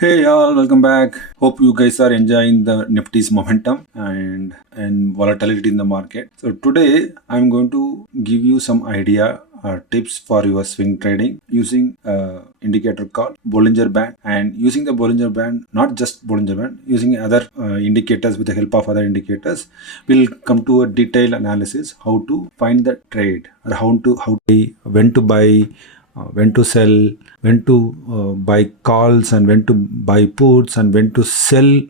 Hey y'all, welcome back. Hope you guys are enjoying the Nifty's momentum and volatility in the market. So today I'm going to give you some idea or tips for your swing trading using indicator called Bollinger Band, and using the Bollinger Band, not just Bollinger Band, using other indicators with the help of other indicators, we'll come to a detailed analysis how to find the trade or when to buy, when to sell, when to buy calls, and when to buy puts, and when to sell.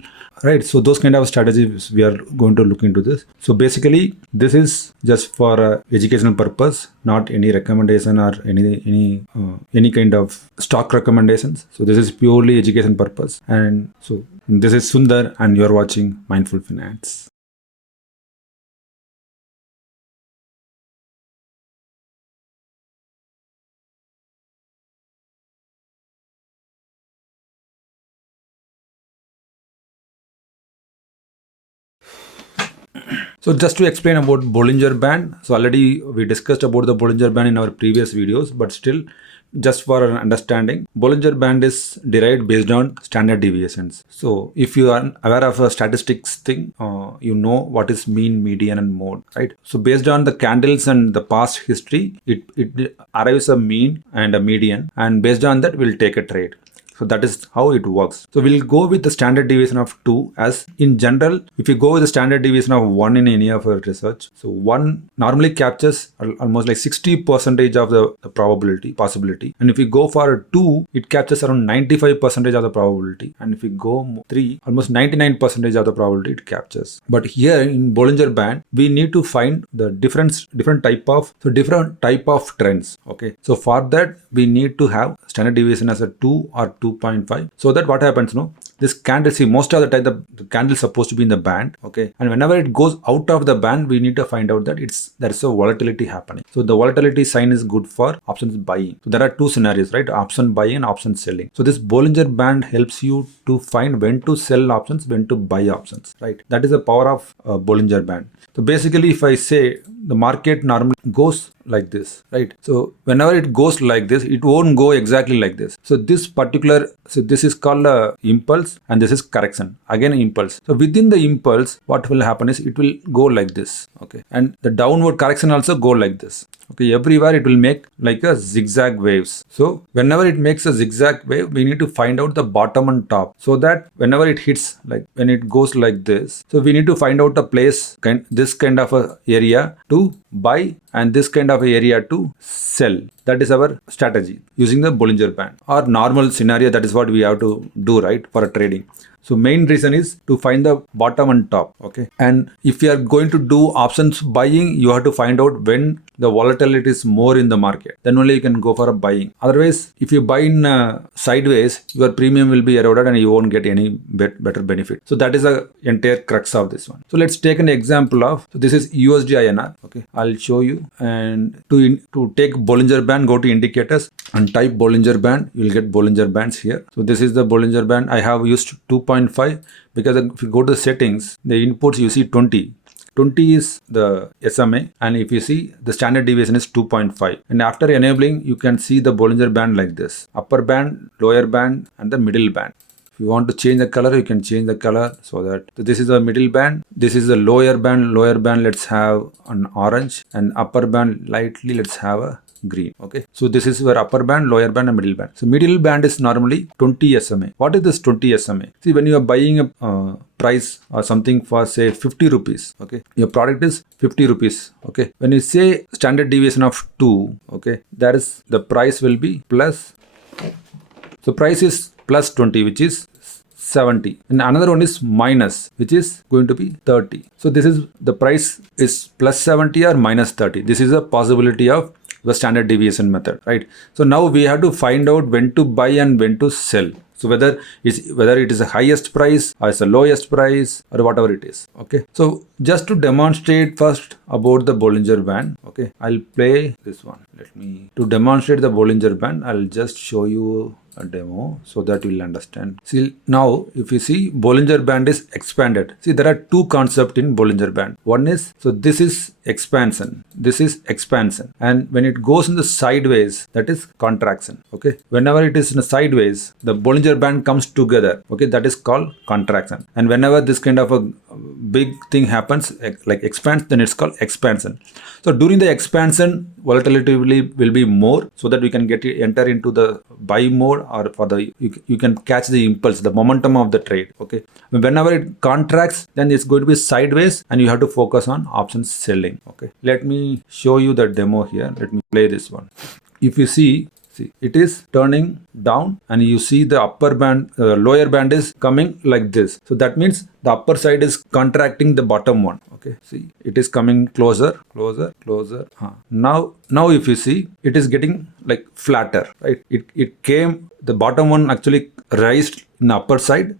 Right. So those kind of strategies we are going to look into this. So basically, this is just for educational purpose, not any recommendation or any kind of stock recommendations. So this is purely education purpose. And so this is Sundar, and you are watching Mindful Finance. So just to explain about Bollinger Band, so already we discussed about the Bollinger Band in our previous videos, but still, just for an understanding, Bollinger Band is derived based on standard deviations. So if you are aware of a statistics thing, you know what is mean, median, and mode, right? So based on the candles and the past history, it arrives a mean and a median, and based on that, we'll take a trade. So that is how it works. So we'll go with the standard deviation of 2, as in general, if you go with the standard deviation of 1 in any of our research, so 1 normally captures almost like 60% of the possibility. And if you go for a 2, it captures around 95% of the probability. And if you go 3, almost 99% of the probability it captures. But here in Bollinger Band, we need to find the different type of trends. Okay. So for that, we need to have standard deviation as a 2 or 2.5, so that what happens, this candle, see, most of the time the candle is supposed to be in the band, okay, and whenever it goes out of the band, we need to find out that there is a volatility happening. So the volatility sign is good for options buying. So there are two scenarios, right? Option buying and option selling. So this Bollinger Band helps you to find when to sell options, when to buy options, right? That is the power of Bollinger Band. So basically, if I say the market normally goes like this, right? So whenever it goes like this, it won't go exactly like this. So this is called a impulse, and this is correction. Again, impulse. So within the impulse, what will happen is it will go like this, okay? And the downward correction also go like this. Okay, everywhere it will make like a zigzag waves. So whenever it makes a zigzag wave, we need to find out the bottom and top, so that whenever it hits, like when it goes like this, so we need to find out a place, this kind of a area to buy and this kind of a area to sell. That is our strategy using the Bollinger Band, or normal scenario. That is what we have to do, right, for a trading. So main reason is to find the bottom and top, okay? And if you are going to do options buying, you have to find out when the volatility is more in the market. Then only you can go for a buying. Otherwise, if you buy in sideways, your premium will be eroded and you won't get any better benefit. So that is the entire crux of this one. So let's take an example of, so this is USD INR, okay? I'll show you. And to take Bollinger Band, go to indicators and type Bollinger Band. You will get Bollinger Bands here. So this is the Bollinger Band. I have used 2.5 because if you go to settings, the inputs you see 20. 20 is the SMA, and if you see the standard deviation is 2.5. And after enabling, you can see the Bollinger Band like this: upper band, lower band, and the middle band. If you want to change the color, you can change the color. So this is the middle band, this is the lower band. Lower band, let's have an orange, and upper band lightly, let's have a green. Okay, so this is where upper band, lower band, and middle band. So middle band is normally 20 SMA. What is this 20 SMA? See, when you are buying a price or something for say 50 rupees, okay, your product is 50 rupees, okay. When you say standard deviation of 2, okay, that is the price will be plus. So price is plus 20, which is 70, and another one is minus, which is going to be 30. So this is the price is plus 70 or minus 30. This is a possibility of the standard deviation method, right? So now we have to find out when to buy and when to sell. So whether it is the highest price or it's the lowest price or whatever it is. Okay. So just to demonstrate first about the Bollinger Band. Okay. I'll play this one. To demonstrate the Bollinger Band, I'll just show you a demo so that you'll understand. See, now if you see Bollinger Band is expanded. See, there are two concepts in Bollinger Band. One is, so this is expansion, this is expansion, and when it goes in the sideways, that is contraction. Okay, whenever it is in a sideways, the Bollinger Band comes together. Okay, that is called contraction. And whenever this kind of a big thing happens, like expands, then it's called expansion. So during the expansion, volatility will be more, so that we can enter into the buy mode, or for the you can catch the impulse, the momentum of the trade. Okay, whenever it contracts, then it's going to be sideways, and you have to focus on options selling. Okay, let me show you the demo here. Let me play this one. If you see it is turning down, and you see the upper band, lower band is coming like this. So that means the upper side is contracting the bottom one. Okay, see, it is coming closer. Now if you see, it is getting like flatter, right? It came, the bottom one actually raised in the upper side,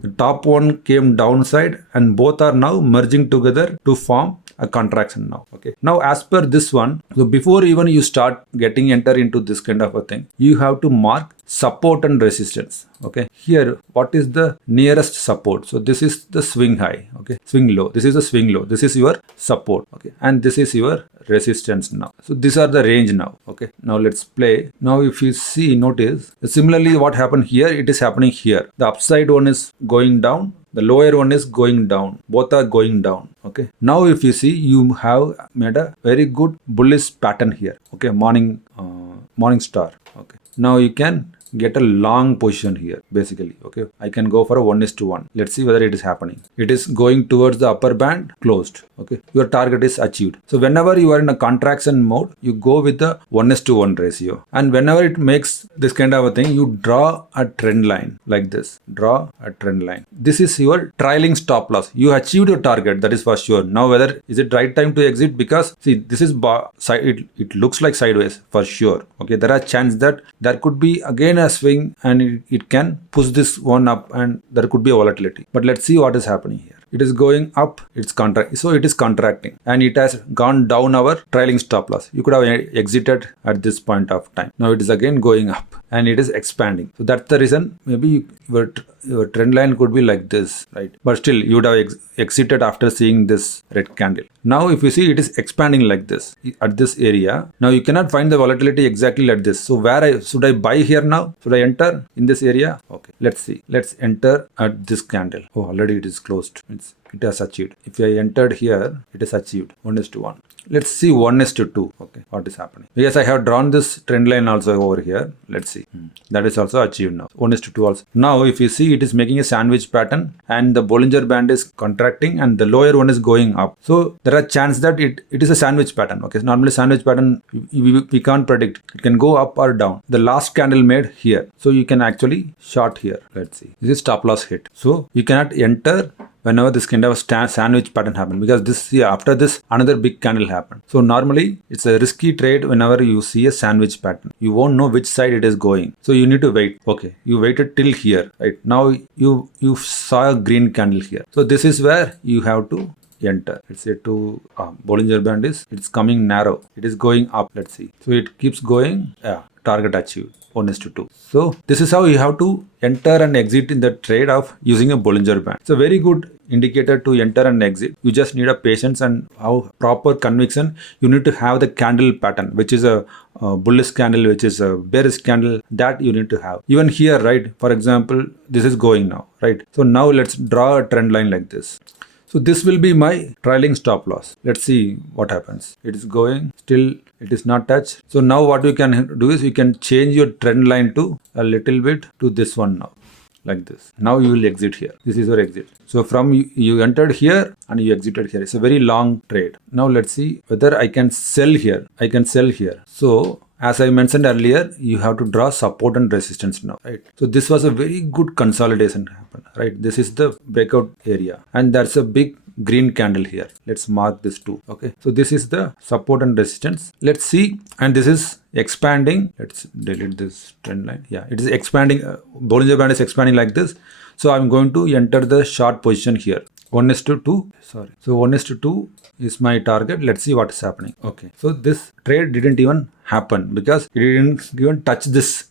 the top one came downside, and both are now merging together to form a contraction now. Okay, now as per this one, so before even you start enter into this kind of a thing, you have to mark support and resistance. Okay, here what is the nearest support? So this is the swing high. Okay, swing low, this is the swing low, this is your support. Okay, and this is your resistance now. So these are the range now. Okay, now let's play. Now if you see, notice similarly what happened here, it is happening here. The upside one is going down, the lower one is going down, both are going down. Okay, now if you see, you have made a very good bullish pattern here. Okay, morning star. Okay, now you can get a long position here basically. Okay, I can go for a 1:1. Let's see whether it is happening. It is going towards the upper band, closed. Okay, your target is achieved. So whenever you are in a contraction mode, you go with the 1:1 ratio, and whenever it makes this kind of a thing, you draw a trend line like this. Draw a trend line. This is your trailing stop loss. You achieved your target, that is for sure. Now whether is it right time to exit, because see, this is it looks like sideways for sure. Okay, there are chances that there could be again a swing, and it can push this one up, and there could be a volatility. But let's see what is happening here. It is going up, it's so it is contracting, and it has gone down our trailing stop loss. You could have exited at this point of time. Now it is again going up, and it is expanding. So that's the reason maybe your trend line could be like this, right? But still you would have exited after seeing this red candle. Now if you see, it is expanding like this at this area. Now you cannot find the volatility exactly like this. So should I buy here now? Should I enter in this area? Okay, let's see. Let's enter at this candle. Oh, already it is closed. It has achieved. If I entered here, it is achieved 1:1. Let's see 1:2. Okay, what is happening? Yes, I have drawn this trend line also over here. Let's see. That is also achieved now. 1:2 also. Now if you see, it is making a sandwich pattern, and the Bollinger Band is contracting, and the lower one is going up. So there are chances that it is a sandwich pattern. Okay, so normally sandwich pattern we can't predict. It can go up or down. The last candle made here, so you can actually short here. Let's see. This is stop loss hit. So you cannot enter whenever this kind of sandwich pattern happens, because after this another big candle happened. So normally it's a risky trade whenever you see a sandwich pattern. You won't know which side it is going, so you need to wait. Okay, you waited till here, right? Now you saw a green candle here, so this is where you have to enter. Let's say to Bollinger Band it's coming narrow, it is going up. Let's see. So it keeps going. Target achieved 1:2. So this is how you have to enter and exit in the trade of using a Bollinger Band. It's a very good indicator to enter and exit. You just need a patience and how proper conviction. You need to have the candle pattern, which is a bullish candle, which is a bearish candle, that you need to have. Even here, right? For example, this is going now, right? So now let's draw a trend line like this. So this will be my trailing stop loss. Let's see what happens. It is going, still it is not touched. So now what you can do is you can change your trend line to a little bit to this one now, like this. Now you will exit here. This is your exit. So from you entered here and you exited here. It's a very long trade. Now let's see whether I can sell here. I can sell here. So as I mentioned earlier, you have to draw support and resistance now, right? So this was a very good consolidation happen, right? This is the breakout area, and that's a big green candle here. Let's mark this too. Okay, so this is the support and resistance. Let's see, and this is expanding. Let's delete this trend line. Yeah, it is expanding. Bollinger Band is expanding like this. So I'm going to enter the short position here. 1:2. Sorry. So 1:2 is my target. Let's see what is happening. Okay. So this trade didn't even happen because it didn't even touch this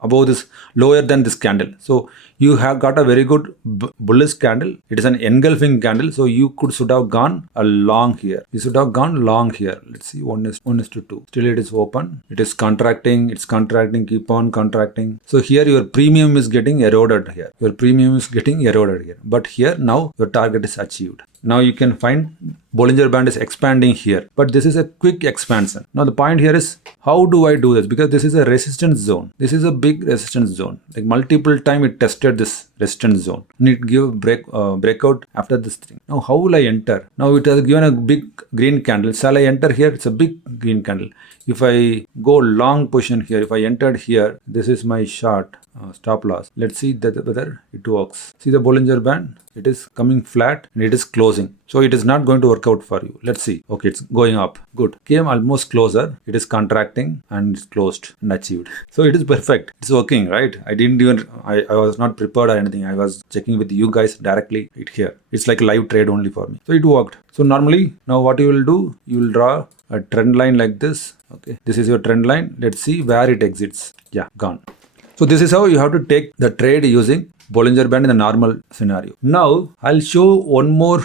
above this, lower than this candle. So you have got a very good bullish candle. It is an engulfing candle, so you should have gone a long here. You should have gone long here. Let's see, 1:2. Still it is open. It is contracting. It's contracting. Keep on contracting. So here your premium is getting eroded here. Your premium is getting eroded here. But here now your target is achieved. Now you can find Bollinger Band is expanding here, but this is a quick expansion. Now the point here is, how do I do this? Because this is a resistance zone. This is a big resistance zone. Like multiple time it tested this resistance zone and it give breakout after this thing. Now how will I enter? Now it has given a big green candle. Shall I enter here? It's a big green candle. If I go long position here, if I entered here, this is my short stop loss. Let's see whether it works. See the Bollinger Band, it is coming flat and it is closing. So it is not going to work out for you. Let's see. Okay, it's going up. Good. Came almost closer. It is contracting and it's closed and achieved. So it is perfect. It's working, right? I didn't even, I was not prepared or anything. I was checking with you guys directly right here. It's like a live trade only for me. So it worked. So normally, now what you will do, you will draw a trend line like this. Okay, this is your trend line. Let's see where it exits. Yeah, gone. So this is how you have to take the trade using Bollinger Band in the normal scenario. Now I'll show one more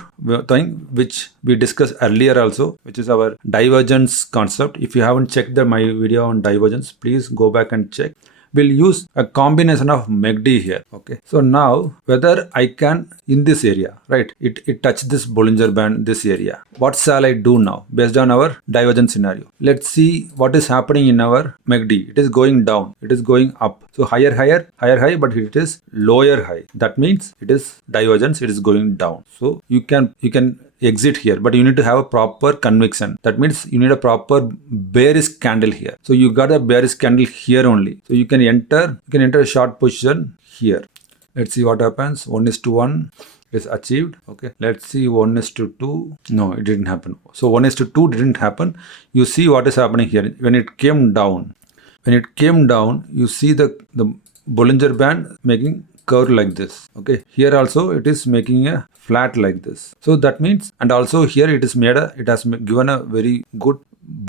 thing which we discussed earlier also, which is our divergence concept. If you haven't checked my video on divergence, please go back and check. We'll use a combination of MACD here. Okay, so now whether I can in this area, right, it touched this Bollinger Band, this area. What shall I do now based on our divergence scenario? Let's see what is happening in our MACD. It is going down, it is going up. So higher high, but it is lower high. That means it is divergence, it is going down. So you can exit here, but you need to have a proper conviction. That means you need a proper bearish candle here. So you got a bearish candle here only. So you can enter a short position here. Let's see what happens. 1:1 is achieved. Okay, let's see 1:2. No, it didn't happen. So 1:2 didn't happen. You see what is happening here. When it came down, you see the Bollinger Band making curve like this. Okay, here also it is making a flat like this. So that means, and also here it has given a very good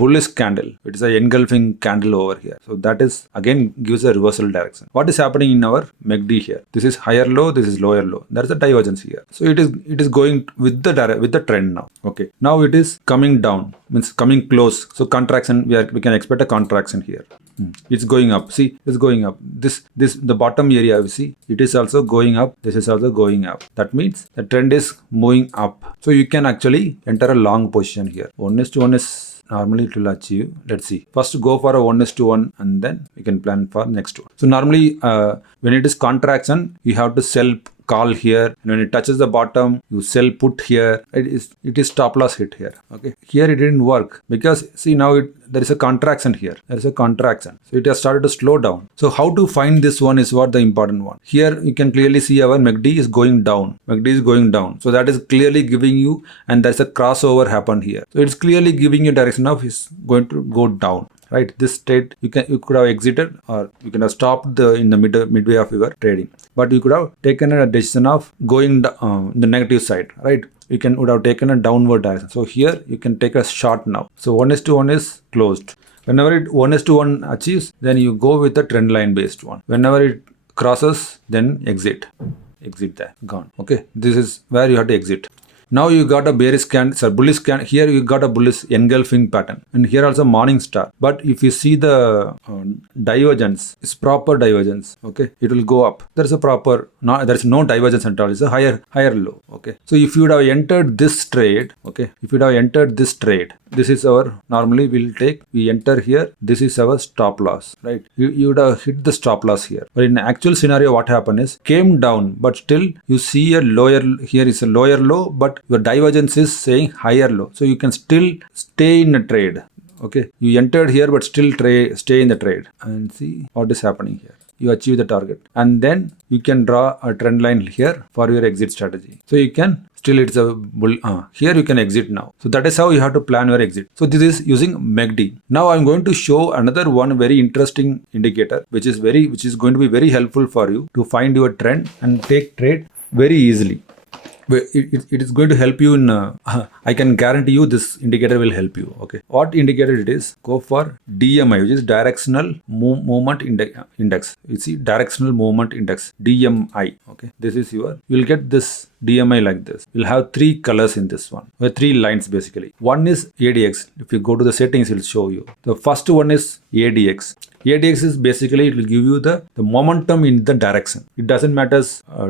bullish candle. It is a engulfing candle over here. So that is again gives a reversal direction. What is happening in our MACD here? This is higher low, this is lower low. There is a divergence here. So it is going with the trend now. Okay, now it is coming down, means coming close. So contraction, we can expect a contraction here. It's going up. See, it's going up. The bottom area, you see, it is also going up. This is also going up. That means the trend is moving up. So you can actually enter a long position here. 1:1 is normally it will achieve. Let's see. First go for a 1:1 and then we can plan for next one. So normally when it is contraction, you have to sell call here, and when it touches the bottom, you sell put here. It is stop loss hit here. Okay, here it didn't work because see now there is a contraction here. There is a contraction, so it has started to slow down. So how to find this one is what the important one. Here you can clearly see our MACD is going down. MACD is going down, so that is clearly giving you, and there's a crossover happened here. So it's clearly giving you direction of is going to go down. Right, this trade you could have exited, or you can have stopped in the midway of your trading, but you could have taken a decision of going the negative side. Right, would have taken a downward direction. So here you can take a short now. So 1:1 is closed. Whenever it 1:1 achieves, then you go with the trend line based one. Whenever it crosses, then exit there, gone. Okay, this is where you have to exit. Now you got a bearish candle, bullish candle. Here you got a bullish engulfing pattern, and here also morning star. But if you see the divergence, it's proper divergence. Okay, it will go up. There is there's no divergence at all. It's a higher low. Okay, so if you would have entered this trade, this is our, normally we enter here. This is our stop loss, right? You would have hit the stop loss here. But in the actual scenario, what happened is came down, but still you see a lower. Here is a lower low, but your divergence is saying higher low, so you can still stay in a trade. Okay, you entered here but still stay in the trade and see what is happening here. You achieve the target, and then you can draw a trend line here for your exit strategy. So you can still, it's a bull. Here you can exit now. So that is how you have to plan your exit. So this is using MACD. Now I'm going to show another one very interesting indicator, which is going to be very helpful for you to find your trend and take trade very easily. it is going to help you in I can guarantee you this indicator will help you. Okay, what indicator it is? Go for DMI, which is directional movement index. You see, directional movement index, DMI. Okay, this is your, you will get this DMI like this. You'll have three colors in this one. There are three lines basically. One is ADX. If you go to the settings, it will show you. The first one is ADX. ADX is basically, it will give you the momentum in the direction. It doesn't matter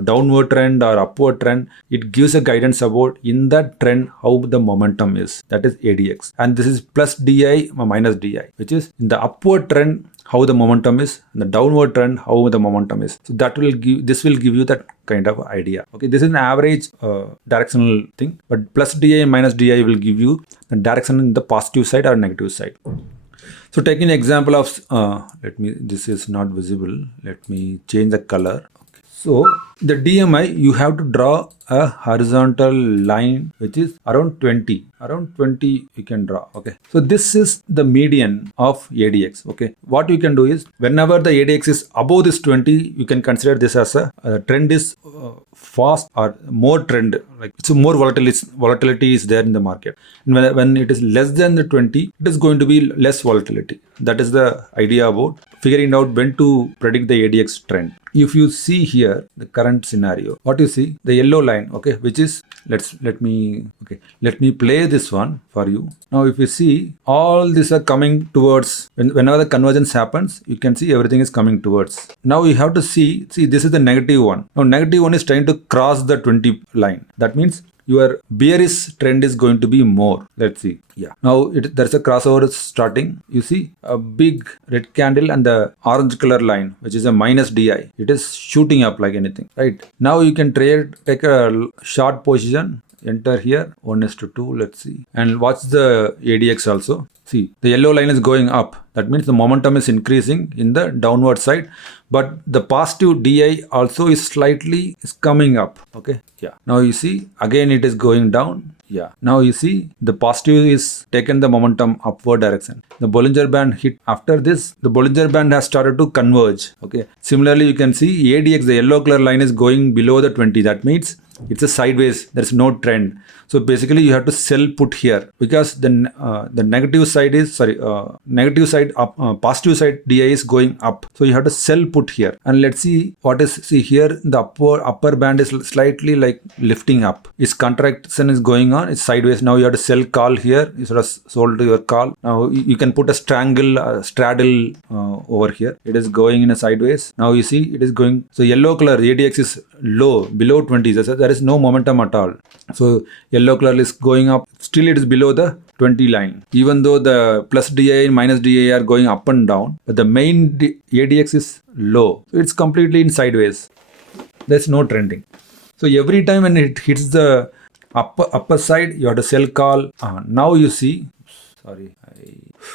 downward trend or upward trend. It gives a guidance about in that trend how the momentum is. That is ADX. And this is plus DI or minus DI, which is in the upward trend how the momentum is, and the downward trend how the momentum is. So that will give, this will give you that kind of idea. Okay, this is an average directional thing, but plus DI and minus DI will give you the direction in the positive side or negative side. So taking an example of, this is not visible. Let me change the color. Okay. So the DMI, you have to draw a horizontal line which is around 20. Around 20 you can draw. Okay. So this is the median of ADX. Okay. What you can do is, whenever the ADX is above this 20, you can consider this as a trend is fast or more trend, like so more volatility is there in the market. And when it is less than the 20, it is going to be less volatility. That is the idea about figuring out when to predict the ADX trend. If you see here the current scenario, what you see, the yellow line, okay, which is, let me play this one for you. Now if you see, all these are coming towards, whenever the convergence happens, you can see everything is coming towards. Now you have to see this is the negative one. Now negative one is trying to cross the 20 line. That means your bearish trend is going to be more. Let's see. Yeah. Now there's a crossover starting. You see a big red candle and the orange color line, which is a minus DI. It is shooting up like anything, right? Now you can take a short position, enter here 1:2. Let's see, and watch the ADX also. See, the yellow line is going up. That means the momentum is increasing in the downward side, but the positive DI also is slightly coming up. Okay. Yeah. Now you see, again it is going down. Yeah. Now you see the positive is taken the momentum upward direction. The Bollinger Band hit. After this, the Bollinger Band has started to converge. Okay. Similarly, you can see ADX, the yellow color line is going below the 20. That means it's a sideways. There's no trend. So basically, you have to sell put here, because the negative side is negative side up, positive side DI is going up. So you have to sell put here. And let's see what is, see here the upper band is slightly like lifting up. Its contraction is going on. It's sideways. Now you have to sell call here. You sort of sold to your call. Now you can put a straddle over here. It is going in a sideways. Now you see it is going. So yellow color ADX is low, below 20. There is no momentum at all. So yellow color is going up. Still it is below the 20 line. Even though the plus DI and minus DI are going up and down, but the main ADX is low. So it's completely in sideways. There's no trending. So every time when it hits the upper side, you have to sell call. Now you see,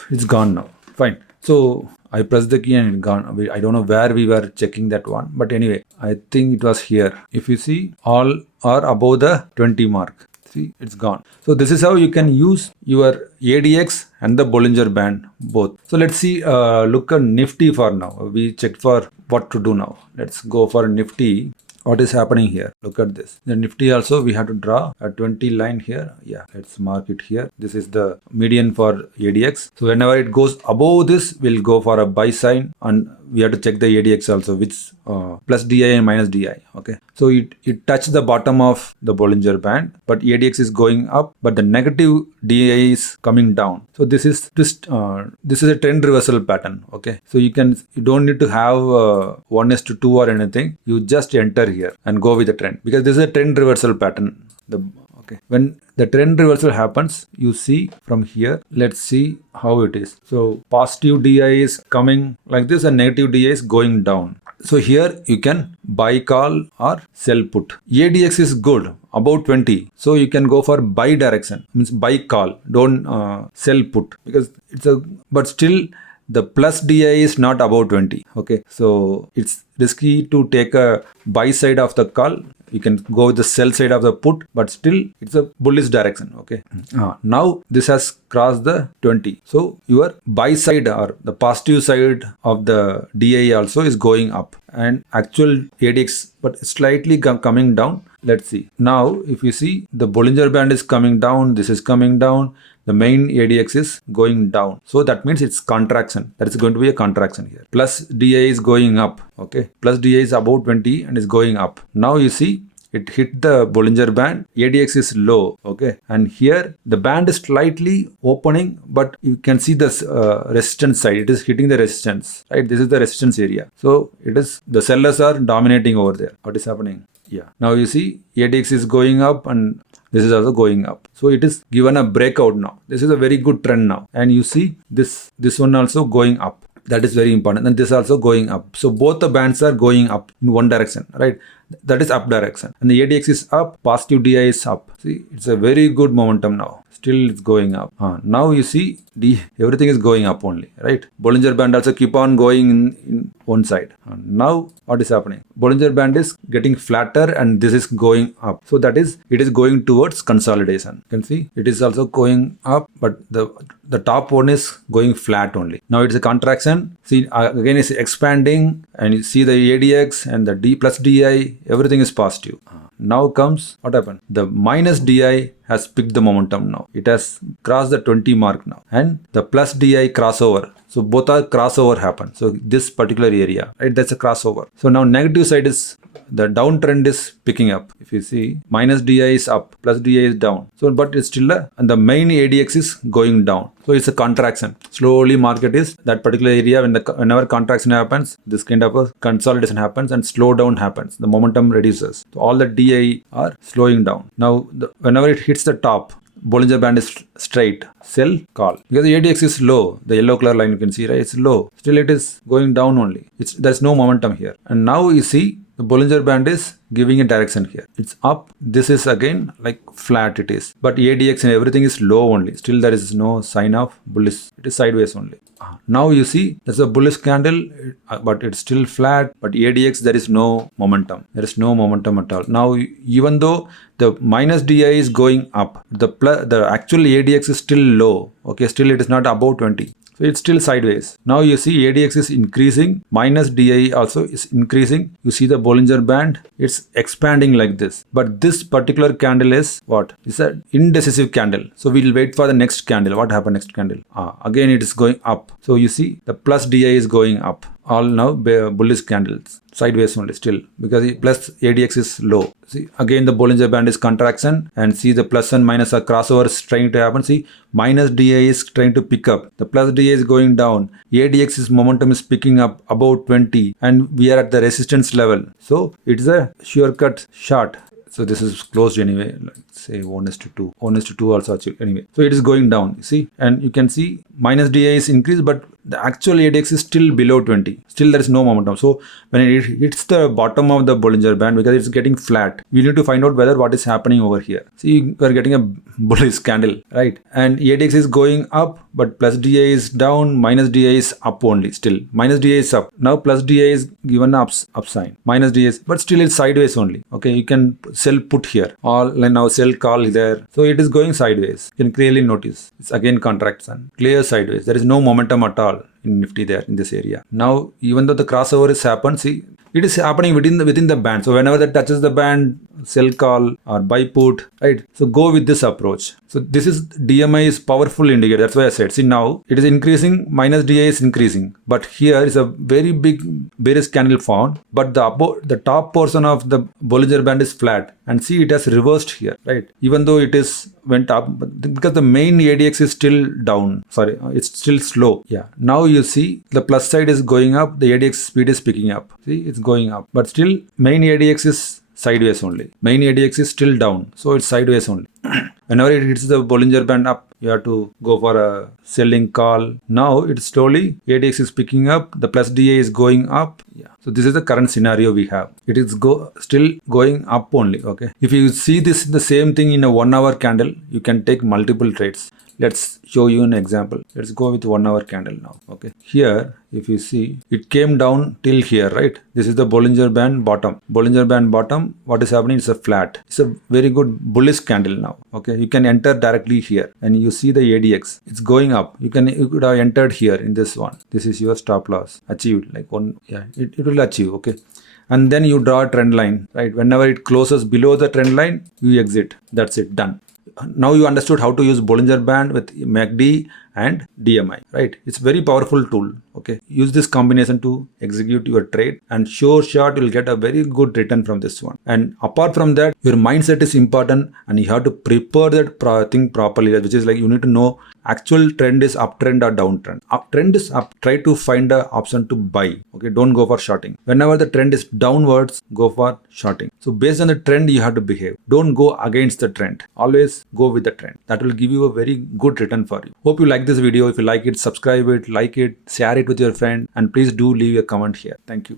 it's gone now. Fine. So I pressed the key and it gone. I don't know where we were checking that one, but anyway, I think it was here. If you see, all are above the 20 mark. See, it's gone. So this is how you can use your ADX and the Bollinger Band both. So let's see, look at Nifty for now. We checked for what to do now. Let's go for Nifty. What is happening here? Look at this. The Nifty also, we have to draw a 20 line here. Yeah, let's mark it here. This is the median for ADX. So whenever it goes above this, we'll go for a buy sign, and we have to check the ADX also, which plus DI and minus DI. Okay. So it touched the bottom of the Bollinger Band, but ADX is going up, but the negative DI is coming down. So this is a trend reversal pattern. Okay. So you don't need to have 1:2 or anything. You just enter here and go with the trend, because this is a trend reversal pattern. Okay. When the trend reversal happens, you see from here, let's see how it is. So positive DI is coming like this and negative DI is going down. So here you can buy call or sell put. ADX is good, about 20. So you can go for buy direction, means buy call, don't sell put, because but still the plus DI is not above 20. Okay. So it's risky to take a buy side of the call. you can go with the sell side of the put, but still it's a bullish direction. Okay. Now this has crossed the 20. So your buy side or the positive side of the DI also is going up, and actual ADX but slightly coming down. Let's see. Now if you see, the Bollinger Band is coming down, this is coming down, the main ADX is going down. So that means it's contraction. That is going to be a contraction here. Plus DI is going up. Okay. Plus DI is about 20 and is going up. Now you see it hit the Bollinger Band. ADX is low. Okay. And here the band is slightly opening, but you can see this resistance side. It is hitting the resistance. Right. This is the resistance area. So it is, the sellers are dominating over there. What is happening? Yeah. Now you see ADX is going up and this is also going up. So it is given a breakout now. This is a very good trend now. And you see this one also going up. That is very important. And this also going up. So both the bands are going up in one direction, right? That is up direction. And the ADX is up, positive DI is up. See, it's a very good momentum now. Still it's going up. Now you see everything is going up only, right? Bollinger Band also keep on going in one side. Now what is happening? Bollinger Band is getting flatter and this is going up. So that is, it is going towards consolidation. You can see it is also going up, but the top one is going flat only. Now it's a contraction. See, again it's expanding, and you see the ADX and the D plus DI, everything is positive. Now comes what happened? The minus DI has picked the momentum now. It has crossed the 20 mark now, and the plus DI crossover. So both are crossover happen. So this particular area, right? That's a crossover. So now negative side is, the downtrend is picking up. If you see, minus DI is up, plus DI is down. So but it's still and the main ADX is going down. So it's a contraction. Slowly market is that particular area, whenever contraction happens, this kind of a consolidation happens and slowdown happens. The momentum reduces. So all the DI are slowing down. Now whenever it hits the top, Bollinger Band is straight, sell, call. Because the ADX is low, the yellow color line you can see, right? It's low. Still it is going down only. There's no momentum here. And now you see the Bollinger Band is giving a direction here. It's up. This is again like flat it is. But ADX and everything is low only. Still there is no sign of bullish. It is sideways only. Now you see there's a bullish candle, but it's still flat. But ADX, there is no momentum. There is no momentum at all. Now even though the minus DI is going up, the actual ADX is still low. Okay, still it is not above 20. So it's still sideways. Now you see ADX is increasing, minus DI also is increasing. You see the Bollinger Band, it's expanding like this. But this particular candle is what? It's an indecisive candle. So we'll wait for the next candle. What happened next candle? Again it is going up. So you see the plus DI is going up. All now bullish candles, sideways only still, because plus ADX is low. See, again the Bollinger Band is contraction, and see the plus and minus are crossovers trying to happen. See, minus DI is trying to pick up, the plus DI is going down, ADX's momentum is picking up about 20, and we are at the resistance level. So it's a sure cut short. So this is closed anyway, let's say 1:2. 1:2 also achieved anyway. So it is going down, you see, and you can see minus DI is increased, but the actual ADX is still below 20. Still there is no momentum. So when it hits the bottom of the Bollinger Band, because it's getting flat, we need to find out whether what is happening over here. See, you are getting a bullish candle, right? And ADX is going up, but plus DI is down, minus DI is up only still. Minus DI is up. Now plus DI is given up sign. Minus DI is, but still it's sideways only. Okay, you can sell put here. All now sell call there. So it is going sideways. You can clearly notice. It's again contraction. Clear sideways. There is no momentum at all in Nifty there in this area. Now even though the crossover is happened, see, it is happening within the band. So whenever that touches the band, sell call or buy put, right? So go with this approach. So this is DMI is powerful indicator. That's why I said, see, now it is increasing, minus DI is increasing, but here is a very big bearish candle found, but the top portion of the Bollinger Band is flat, and see it has reversed here, right? Even though it is went up, but because the main ADX is still down, sorry, it's still slow. Yeah, now you see the plus side is going up, the ADX speed is picking up. See, it's going up, but still main ADX is sideways only. Main ADX is still down, so it's sideways only. Whenever it hits the Bollinger Band up, you have to go for a selling call. Now it's slowly, ADX is picking up, the plus DA is going up. Yeah. So this is the current scenario we have. It is still going up only. Okay. If you see this the same thing in a 1 hour candle, you can take multiple trades. Let's show you an example. Let's go with 1 hour candle now. Okay, here if you see, it came down till here, right? This is the Bollinger Band bottom. Bollinger Band bottom, what is happening? It's a flat. It's a very good bullish candle now. Okay, you can enter directly here and you see the ADX. It's going up. You could have entered here in this one. This is your stop loss achieved, like one. Yeah, it will achieve. Okay, and then you draw a trend line, right? Whenever it closes below the trend line, you exit. That's it, done. Now you understood how to use Bollinger Band with MACD and DMI, right? It's very powerful tool. Okay, use this combination to execute your trade, and sure shot you'll get a very good return from this one. And apart from that, your mindset is important, and you have to prepare that thing properly, which is like you need to know actual trend is uptrend or downtrend. Uptrend is up, try to find an option to buy. Okay, don't go for shorting. Whenever the trend is downwards, go for shorting. So based on the trend, you have to behave. Don't go against the trend. Always go with the trend. That will give you a very good return for you. Hope you like this video. If you like it, subscribe it, like it, share it with your friend, and please do leave a comment here. Thank you.